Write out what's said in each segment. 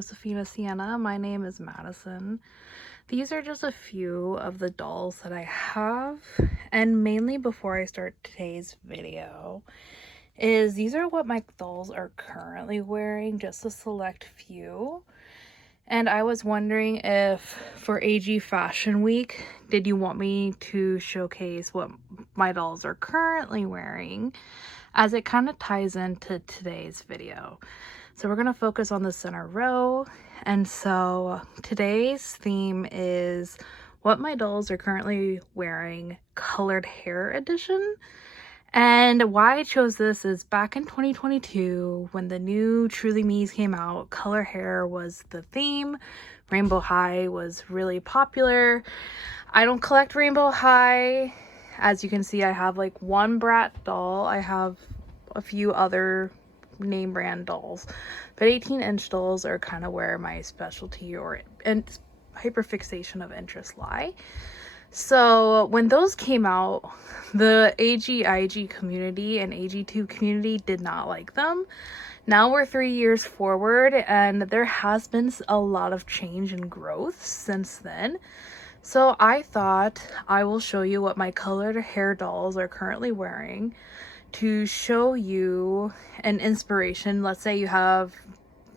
Josefina Sienna. My name is Madison. These are just a few of the dolls that I have, and mainly before I start today's video is these are what my dolls are currently wearing, just a select few. And I was wondering if for AG Fashion Week, did you want me to showcase what my dolls are currently wearing, as it kind of ties into today's video. So we're going to focus on the center row. And so today's theme is what my dolls are currently wearing, colored hair edition. And why I chose this is back in 2022, when the new Truly Me's came out, color hair was the theme. Rainbow High was really popular. I don't collect Rainbow High. As you can see, I have like one Brat doll. I have a few other name brand dolls, but 18-inch dolls are kind of where my specialty and hyperfixation of interest lie. So when those came out, the AGIG community and AG2 community did not like them. Now we're 3 years forward, and there has been a lot of change and growth since then. So I thought I will show you what my colored hair dolls are currently wearing to show you an inspiration. Let's say you have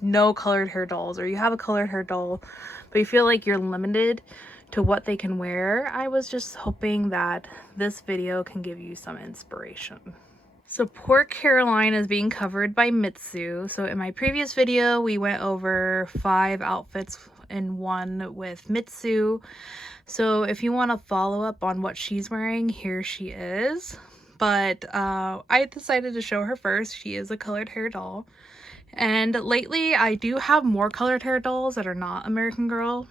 no colored hair dolls, or you have a colored hair doll, but you feel like you're limited to what they can wear. I was just hoping that this video can give you some inspiration. So Poor Caroline is being covered by Mitsu. So in my previous video, we went over 5 outfits in one with Mitsu. So if you want to follow up on what she's wearing, here she is. But I decided to show her first. She is a colored hair doll. And lately, I do have more colored hair dolls that are not American Girl.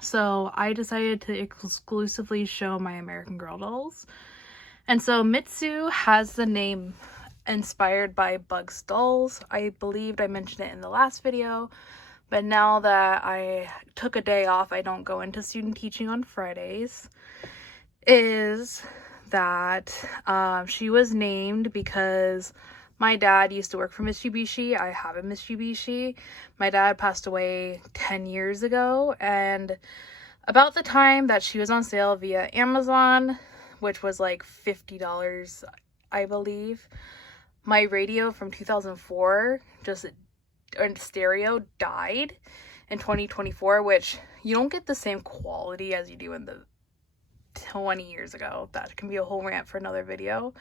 So I decided to exclusively show my American Girl dolls. And so Mitsu has the name inspired by Bugs Dolls. I believed I mentioned it in the last video, but now that I took a day off, I don't go into student teaching on Fridays, is that she was named because my dad used to work for Mitsubishi. I have a Mitsubishi. My dad passed away 10 years ago, and about the time that she was on sale via Amazon, which was like $50, I believe, my radio from 2004, just in stereo, died in 2024, which you don't get the same quality as you do in the 20 years ago. That can be a whole rant for another video.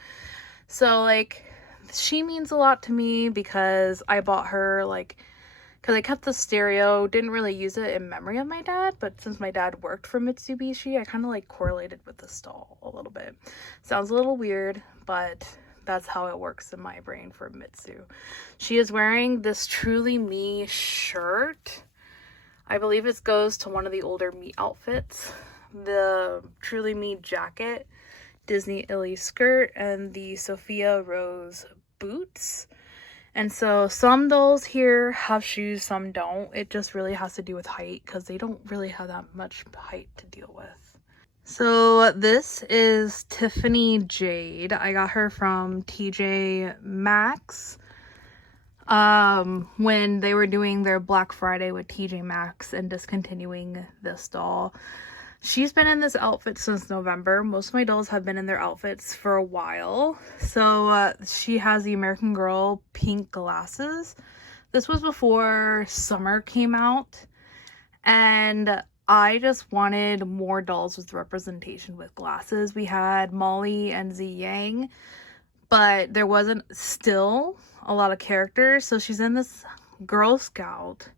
So like, she means a lot to me because I bought her, like, because I kept the stereo, didn't really use it in memory of my dad, but since my dad worked for Mitsubishi, I kind of like correlated with the doll a little bit. Sounds a little weird, but that's how it works in my brain for Mitsu. She is wearing this Truly Me shirt. I believe it goes to one of the older Me outfits. The Truly Me jacket, Disney Illy skirt, and the Sophia Rose boots. And so some dolls here have shoes, some don't. It just really has to do with height, because they don't really have that much height to deal with. So this is Tiffany Jade. I got her from TJ Maxx when they were doing their Black Friday with TJ Maxx and discontinuing this doll. She's been in this outfit since November. Most of my dolls have been in their outfits for a while. So she has the American Girl pink glasses. This was before summer came out. And I just wanted more dolls with representation with glasses. We had Molly and Z Yang, but there wasn't still a lot of characters. So she's in this Girl Scout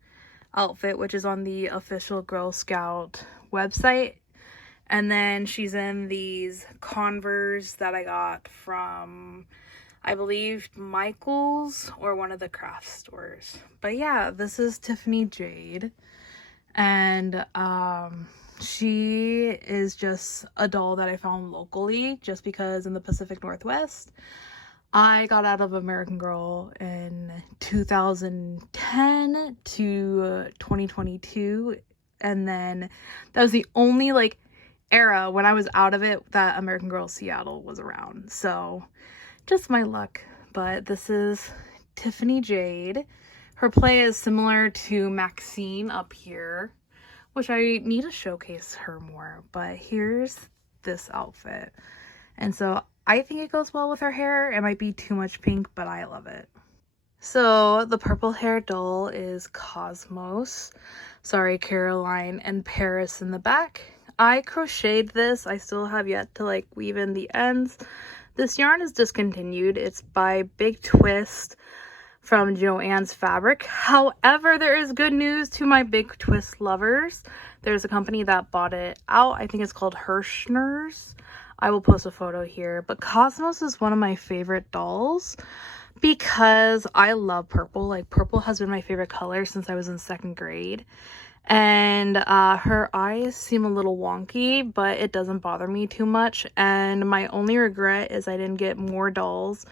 outfit, which is on the official Girl Scout website. And then she's in these Converse that I got from, I believe, Michael's or one of the craft stores. But yeah, this is Tiffany Jade, and she is just a doll that I found locally, just because in the Pacific Northwest I got out of American Girl in 2010 to 2022, and then that was the only like era when I was out of it that American Girl Seattle was around. So just my luck. But this is Tiffany Jade. Her play is similar to Maxine up here, which I need to showcase her more, but here's this outfit. And so I think it goes well with her hair. It might be too much pink, but I love it. So the purple hair doll is Cosmos. Sorry, Caroline and Paris in the back. I crocheted this. I still have yet to like weave in the ends. This yarn is discontinued. It's by Big Twist from Joann's Fabric. However, there is good news to my Big Twist lovers. There's a company that bought it out. I think it's called Hirschner's. I will post a photo here. But Cosmos is one of my favorite dolls because I love purple. Like, purple has been my favorite color since I was in 2nd grade. And her eyes seem a little wonky, but it doesn't bother me too much. And my only regret is I didn't get more dolls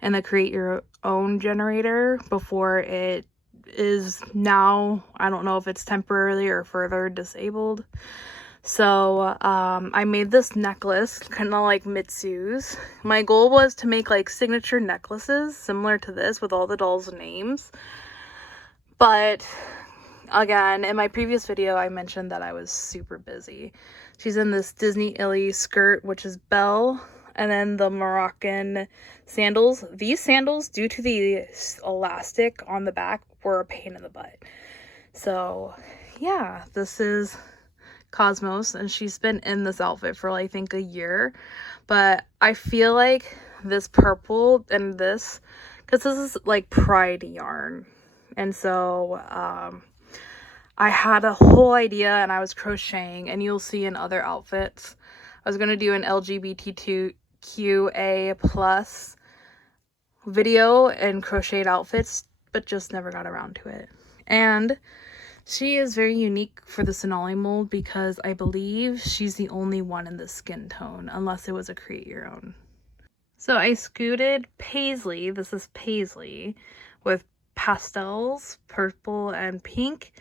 in the create your own generator before it is now, I don't know if it's temporarily or further disabled. So I made this necklace kind of like Mitsu's. My goal was to make like signature necklaces similar to this with all the dolls' names. But again, in my previous video, I mentioned that I was super busy. She's in this Disney Illy skirt, which is Belle, and then the Moroccan sandals. These sandals, due to the elastic on the back, were a pain in the butt. So yeah, this is Cosmos, and she's been in this outfit for I think a year. But I feel like this purple and this, because this is like pride yarn, and so I had a whole idea and I was crocheting, and you'll see in other outfits I was going to do an LGBTQA plus video and crocheted outfits, but just never got around to it. And she is very unique for the Sonali mold because I believe she's the only one in this skin tone, unless it was a create your own. So I scooted Paisley, this is Paisley, with pastels, purple and pink,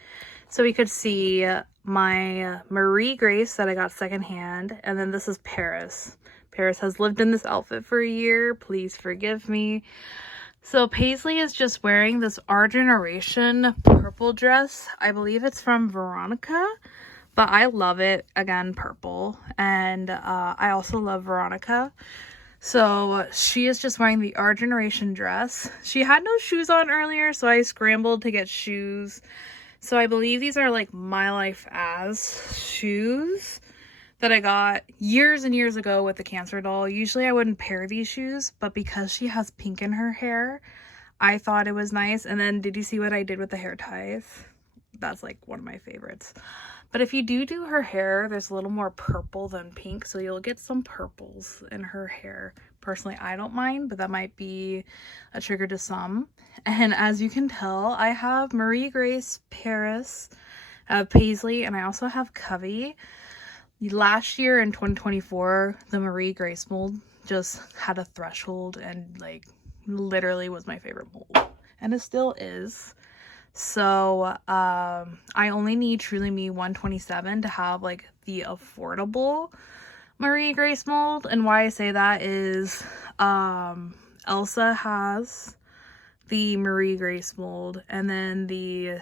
so we could see my Marie Grace that I got secondhand, and then this is Paris. Paris has lived in this outfit for a year, please forgive me. So Paisley is just wearing this Our Generation purple dress. I believe it's from Veronica, but I love it. Again, purple. And I also love Veronica. So she is just wearing the Our Generation dress. She had no shoes on earlier, so I scrambled to get shoes. So I believe these are like My Life As shoes that I got years and years ago with the Cancer doll. Usually I wouldn't pair these shoes, but because she has pink in her hair, I thought it was nice. And then did you see what I did with the hair ties? That's like one of my favorites. But if you do her hair, there's a little more purple than pink, so you'll get some purples in her hair. Personally, I don't mind, but that might be a trigger to some. And as you can tell, I have Marie Grace, Paris, Paisley, and I also have Covey. Last year in 2024, the Marie Grace mold just had a threshold and like literally was my favorite mold, and it still is. So I only need Truly Me 127 to have like the affordable Marie Grace mold. And why I say that is Elsa has the Marie Grace mold, and then the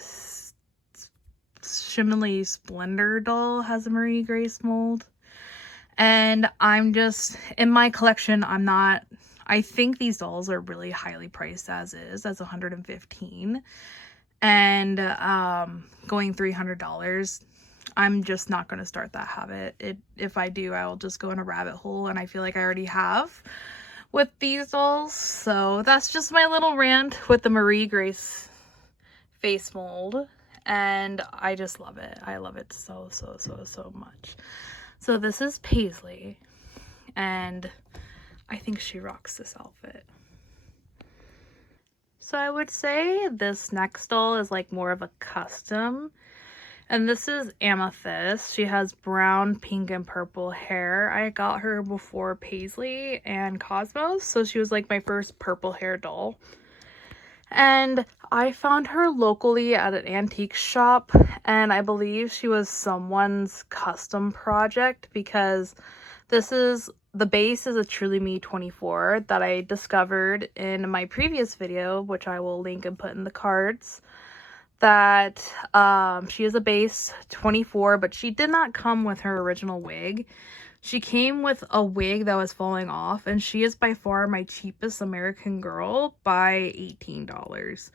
Shimley Splendor doll has a Marie Grace mold. And I'm just, in my collection, I think these dolls are really highly priced as is. That's $115. And going $300, I'm just not going to start that habit. If I do, I will just go in a rabbit hole, and I feel like I already have with these dolls. So that's just my little rant with the Marie Grace face mold. And I just love it. I love it so much. So this is Paisley, and I think she rocks this outfit. So I would say this next doll is like more of a custom, and this is Amethyst. She has brown, pink, and purple hair. I got her before Paisley and Cosmos, so she was like my first purple hair doll. And I found her locally at an antique shop, and I believe she was someone's custom project because this is the base is a Truly Me 24 that I discovered in my previous video, which I will link and put in the cards. That she is a base 24, but she did not come with her original wig. She came with a wig that was falling off, and she is by far my cheapest American Girl by $18.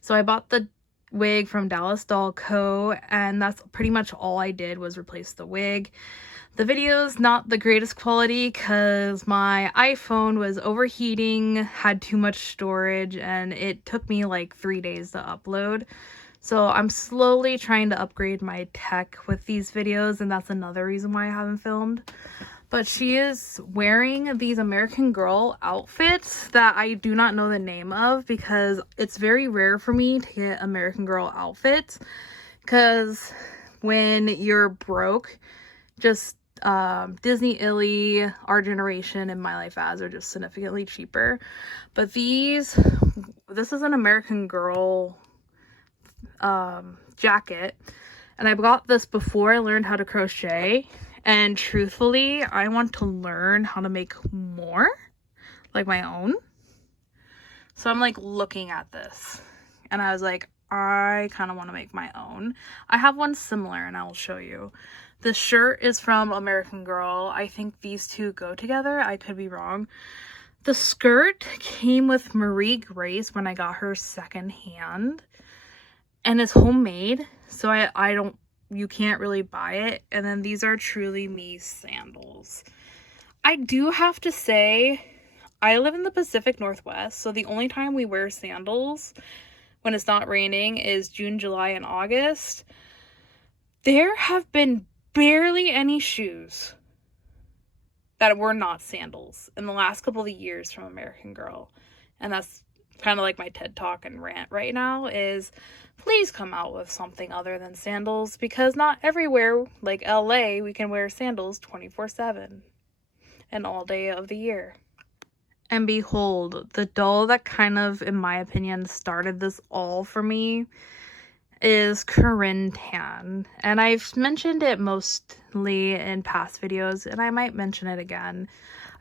So I bought the wig from Dallas Doll Co., and that's pretty much all I did was replace the wig. The video's not the greatest quality because my iPhone was overheating, had too much storage, and it took me like 3 days to upload. So I'm slowly trying to upgrade my tech with these videos, and that's another reason why I haven't filmed. But she is wearing these American Girl outfits that I do not know the name of because it's very rare for me to get American Girl outfits. Because when you're broke, just Disney Illy, Our Generation, and My Life As are just significantly cheaper. But this is an American Girl jacket, and I got this before I learned how to crochet, and truthfully I want to learn how to make more, like my own. So I'm like looking at this and I was like, I kind of want to make my own. I have one similar and I will show you. The shirt is from American Girl. I think these two go together. I could be wrong. The skirt came with Marie Grace when I got her secondhand. And it's homemade, so you can't really buy it. And then these are Truly Me sandals. I do have to say, I live in the Pacific Northwest, so the only time we wear sandals when it's not raining is June, July, and August. There have been barely any shoes that were not sandals in the last couple of years from American Girl. And that's kind of like my TED Talk and rant right now is please come out with something other than sandals, because not everywhere, like LA, we can wear sandals 24/7 and all day of the year. And behold, the doll that kind of, in my opinion, started this all for me is Corinne Tan. And I've mentioned it mostly in past videos, and I might mention it again.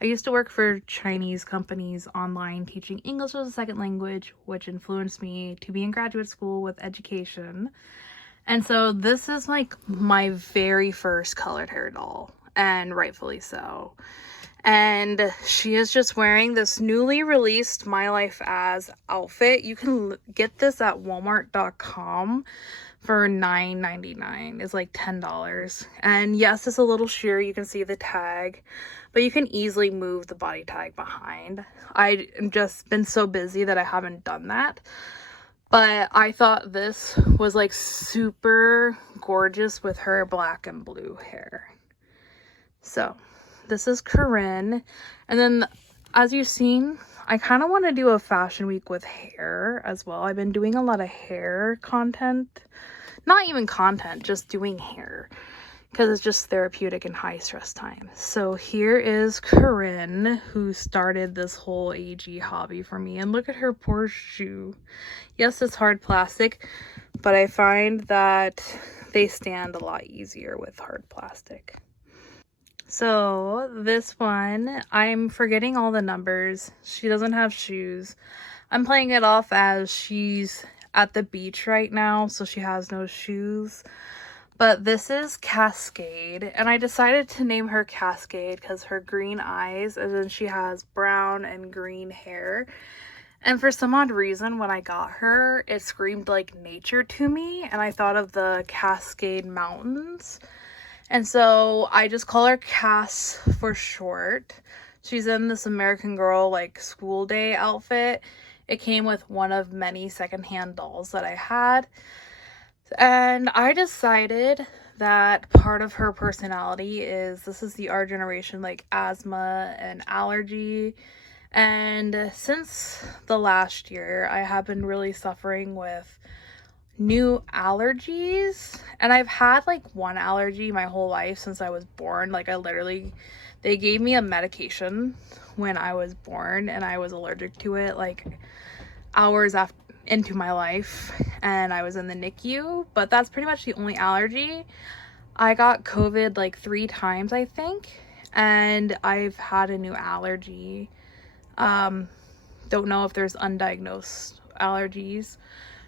I used to work for Chinese companies online teaching English as a second language, which influenced me to be in graduate school with education. And so this is like my very first colored hair doll, and rightfully so. And she is just wearing this newly released My Life As outfit. You can get this at walmart.com for $9.99. It's like $10. And yes, it's a little sheer. You can see the tag, but you can easily move the body tag behind. I've just been so busy that I haven't done that. But I thought this was like super gorgeous with her black and blue hair. So this is Corinne. And then as you've seen, I kind of want to do a fashion week with hair as well. I've been doing a lot of hair content. Not even content, just doing hair. Because it's just therapeutic and high stress time. So here is Corinne, who started this whole AG hobby for me. And look at her poor shoe. Yes, it's hard plastic, but I find that they stand a lot easier with hard plastic. So this one, I'm forgetting all the numbers. She doesn't have shoes. I'm playing it off as she's at the beach right now, so she has no shoes. But this is Cascade, and I decided to name her Cascade because her green eyes, and then she has brown and green hair. And for some odd reason, when I got her, it screamed like nature to me, and I thought of the Cascade Mountains. And so I just call her Cass for short. She's in this American Girl like school day outfit. It came with one of many secondhand dolls that I had. And I decided that part of her personality is, this is the Our Generation, like asthma and allergy. And since the last year, I have been really suffering with new allergies. And I've had like one allergy my whole life since I was born. Like they gave me a medication when I was born and I was allergic to it like hours into my life, and I was in the NICU, but that's pretty much the only allergy. I got COVID like 3 times, I think, and I've had a new allergy. Don't know if there's undiagnosed allergies.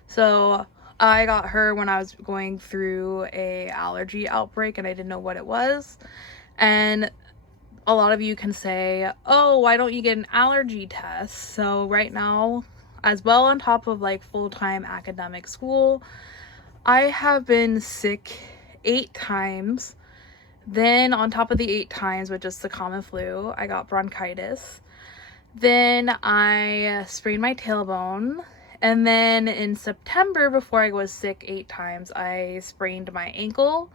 So I got her when I was going through a allergy outbreak and I didn't know what it was. And a lot of you can say, oh, why don't you get an allergy test? So right now, as well, on top of like full-time academic school, I have been sick 8 times. Then on top of the 8 times with just the common flu, I got bronchitis. Then I sprained my tailbone. And then in September, before I was sick 8 times, I sprained my ankle.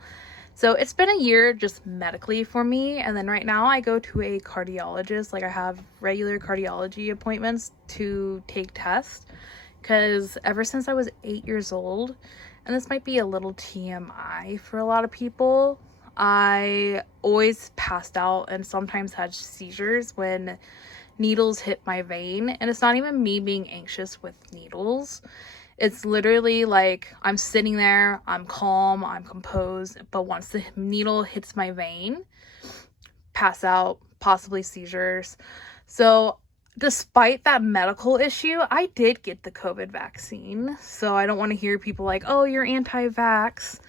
So it's been a year just medically for me. And then right now I go to a cardiologist. Like, I have regular cardiology appointments to take tests. Because ever since I was 8 years old, and this might be a little TMI for a lot of people, I always passed out and sometimes had seizures when needles hit my vein. And it's not even me being anxious with needles. It's literally like I'm sitting there, I'm calm, I'm composed, but once the needle hits my vein, pass out, possibly seizures. So despite that medical issue, I did get the COVID vaccine. So I don't want to hear people like, oh, you're anti-vax.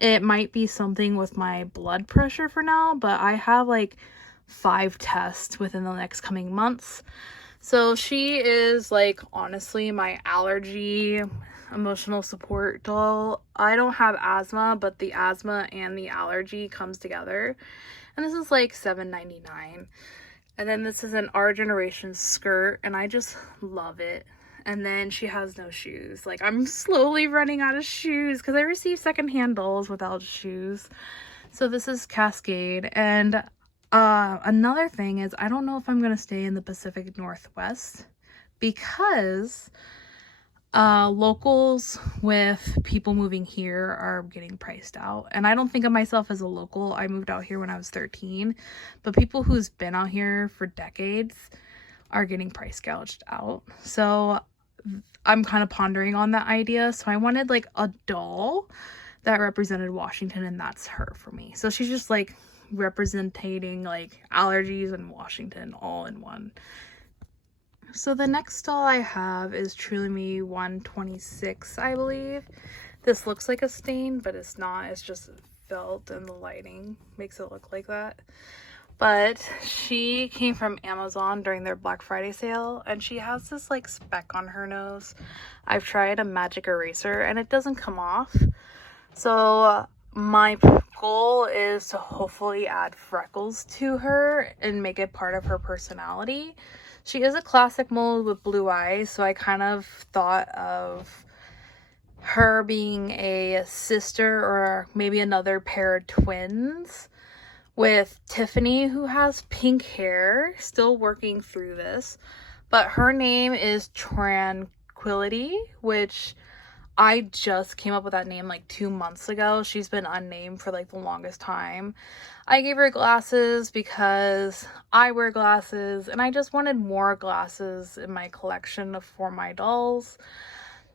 It might be something with my blood pressure for now, but I have like 5 tests within the next coming months. So she is like honestly my allergy emotional support doll. I don't have asthma, but the asthma and the allergy comes together. And this is like $7.99. And then this is an Our Generation skirt, and I just love it. And then she has no shoes. Like, I'm slowly running out of shoes because I received secondhand dolls without shoes. So this is Cascade. And another thing is, I don't know if I'm going to stay in the Pacific Northwest because locals with people moving here are getting priced out. And I don't think of myself as a local. I moved out here when I was 13. But people who's been out here for decades are getting price gouged out. So I'm kind of pondering on that idea. So I wanted like a doll that represented Washington, and that's her for me. So she's just like representing like allergies and Washington all in one. So the next doll I have is Truly Me 126, I believe. This looks like a stain, but it's not. It's just felt, and the lighting makes it look like that. But she came from Amazon during their Black Friday sale, and she has this like speck on her nose. I've tried a magic eraser and it doesn't come off. So my goal is to hopefully add freckles to her and make it part of her personality. She is a classic mold with blue eyes, so I kind of thought of her being a sister or maybe another pair of twins with Tiffany, who has pink hair, still working through this. But her name is Tranquility, which I just came up with that name like 2 months ago. She's been unnamed for like the longest time. I gave her glasses because I wear glasses and I just wanted more glasses in my collection for my dolls.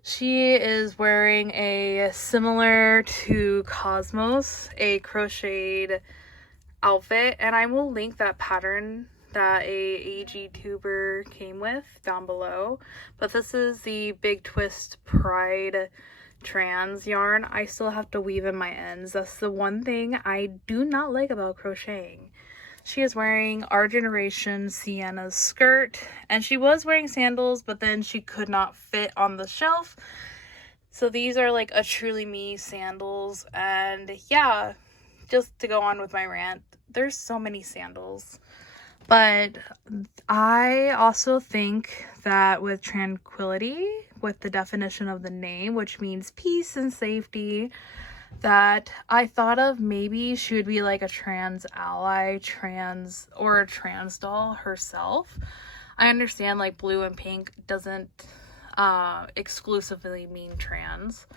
She is wearing a similar to Cosmos, a crocheted outfit, and I will link that pattern that a AG tuber came with down below. But this is the Big Twist Pride trans yarn. I still have to weave in my ends. That's the one thing I do not like about crocheting. She is wearing Our Generation Sienna's skirt, and she was wearing sandals, but then she could not fit on the shelf. So these are like a Truly Me sandals. And yeah, just to go on with my rant, there's so many sandals. But I also think that with Tranquility, with the definition of the name, which means peace and safety, that I thought of maybe she would be like a trans ally, or a trans doll herself. I understand like blue and pink doesn't exclusively mean trans.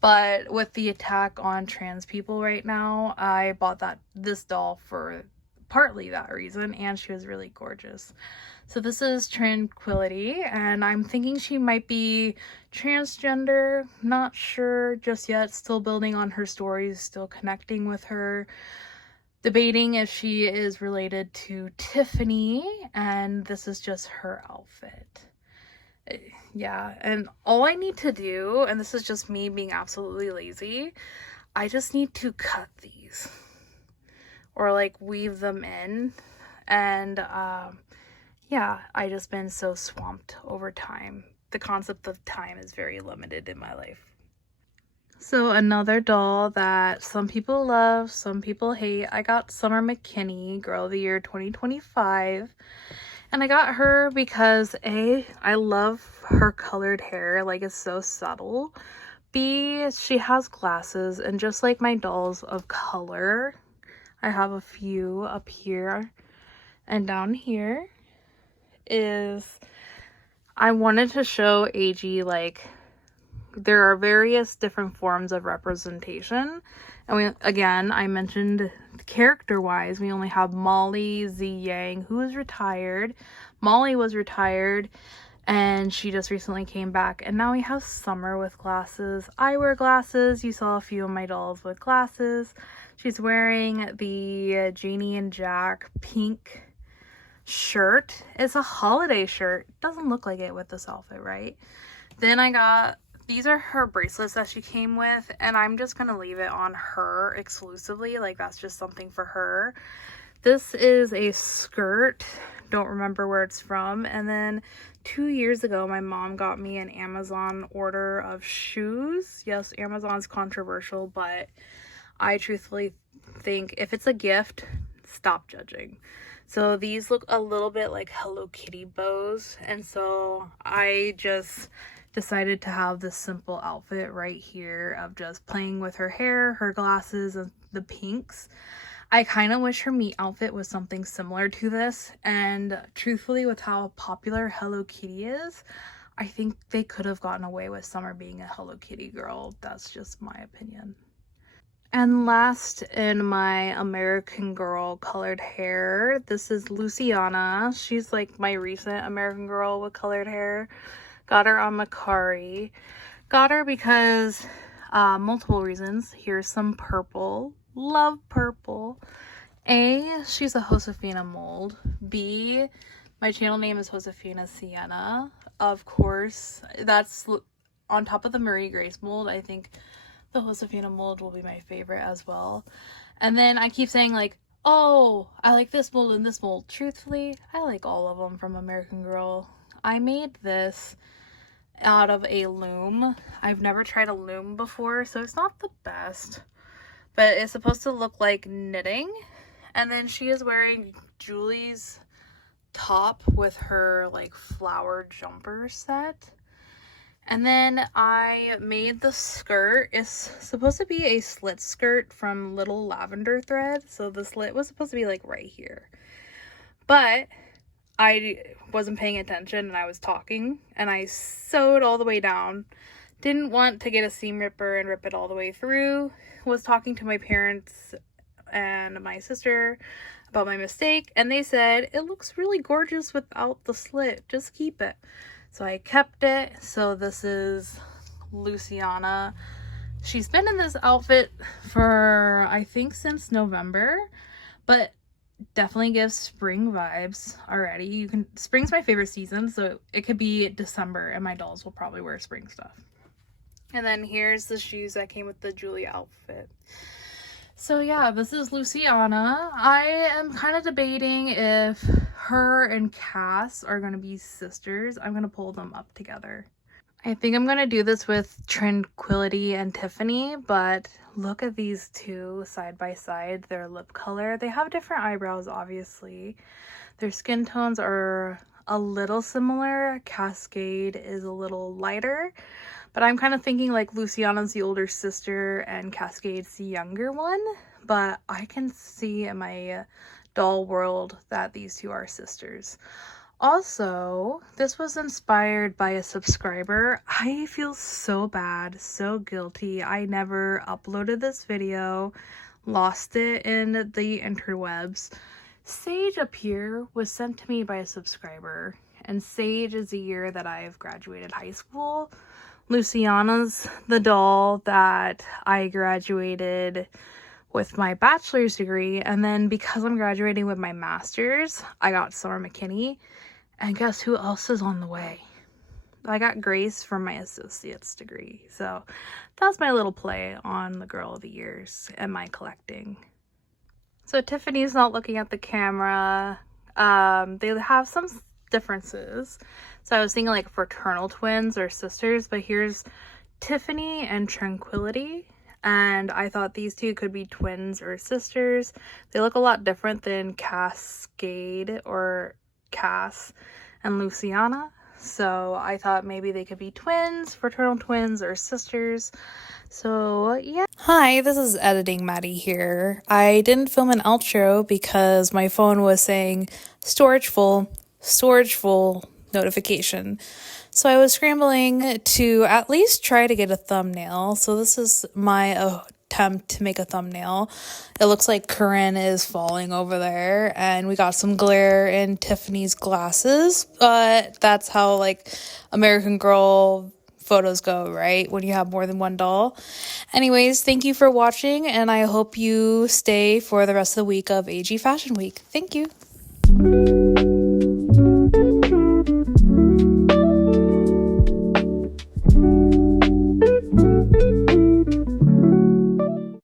But with the attack on trans people right now, I bought this doll for partly that reason, and she was really gorgeous. So this is Tranquility, and I'm thinking she might be transgender. Not sure just yet. Still building on her stories, still connecting with her. debating if she is related to Tiffany, and this is just her outfit. Yeah, and all I need to do, and this is just me being absolutely lazy, I just need to cut these or like weave them in. And yeah, I just been so swamped over time. The concept of time is very limited in my life. So another doll that some people love, some people hate. I got Summer McKinney, Girl of the Year 2025. And I got her because A, I love her colored hair, like it's so subtle. B, she has glasses, and just like my dolls of color, I have a few up here and down here, is I wanted to show AG like there are various different forms of representation. And I mentioned character-wise, we only have Molly Z Yang, who is retired. Molly was retired, and she just recently came back. And now we have Summer with glasses. I wear glasses. You saw a few of my dolls with glasses. She's wearing the Janie and Jack pink shirt. It's a holiday shirt. Doesn't look like it with this outfit, right? Then I got, these are her bracelets that she came with, and I'm just gonna leave it on her exclusively. Like, that's just something for her. This is a skirt. Don't remember where it's from. And then 2 years ago, my mom got me an Amazon order of shoes. Yes, Amazon's controversial, but I truthfully think if it's a gift, stop judging. So these look a little bit like Hello Kitty bows, and so I just decided to have this simple outfit right here of just playing with her hair, her glasses, and the pinks. I kind of wish her meet outfit was something similar to this, and truthfully, with how popular Hello Kitty is, I think they could have gotten away with Summer being a Hello Kitty girl. That's just my opinion. And last in my American Girl colored hair, this is Luciana. She's like my recent American Girl with colored hair. Got her on Macari. Got her because multiple reasons. Here's some purple. Love purple. A, she's a Josefina mold. B, my channel name is Josefina Sienna. Of course, that's on top of the Marie Grace mold. I think the Josefina mold will be my favorite as well. And then I keep saying like, oh, I like this mold and this mold. Truthfully, I like all of them from American Girl. I made this out of a loom. I've never tried a loom before, so it's not the best. But it's supposed to look like knitting. And then she is wearing Julie's top with her like flower jumper set. And then I made the skirt. It's supposed to be a slit skirt from Little Lavender Thread. So the slit was supposed to be like right here. But I wasn't paying attention and I was talking and I sewed all the way down. Didn't want to get a seam ripper and rip it all the way through. Was talking to my parents and my sister about my mistake, and they said, it looks really gorgeous without the slit. Just keep it. So I kept it. So this is Luciana. She's been in this outfit for, I think, since November, but definitely gives spring vibes already. Spring's my favorite season, so it could be December and my dolls will probably wear spring stuff. And then here's the shoes that came with the Julie outfit. So yeah, this is Luciana. I am kind of debating if her and Cass are going to be sisters. I'm going to pull them up together. I think I'm going to do this with Tranquility and Tiffany, but look at these two side by side. Their lip color. They have different eyebrows, obviously. Their skin tones are a little similar. Cascade is a little lighter. But I'm kind of thinking like Luciana's the older sister and Cascade's the younger one. But I can see in my doll world that these two are sisters. Also, this was inspired by a subscriber. I feel so bad, so guilty. I never uploaded this video, lost it in the interwebs. Sage up here was sent to me by a subscriber. And Sage is the year that I've graduated high school. Luciana's the doll that I graduated with my bachelor's degree, and then because I'm graduating with my master's, I got Summer McKinney, and guess who else is on the way? I got Grace from my associate's degree. So that's my little play on the Girl of the Years and my collecting. So Tiffany's not looking at the camera. They have some differences. So I was thinking like fraternal twins or sisters, but here's Tiffany and Tranquility. And I thought these two could be twins or sisters. They look a lot different than Cascade or Cass and Luciana. So I thought maybe they could be twins, fraternal twins, or sisters. So yeah. Hi, this is Editing Maddie here. I didn't film an outro because my phone was saying storage full notification. So I was scrambling to at least try to get a thumbnail. So this is my attempt to make a thumbnail. It looks like Corinne is falling over there, and we got some glare in Tiffany's glasses, but that's how like American Girl photos go, right? When you have more than one doll. Anyways, thank you for watching, and I hope you stay for the rest of the week of AG Fashion Week. Thank you.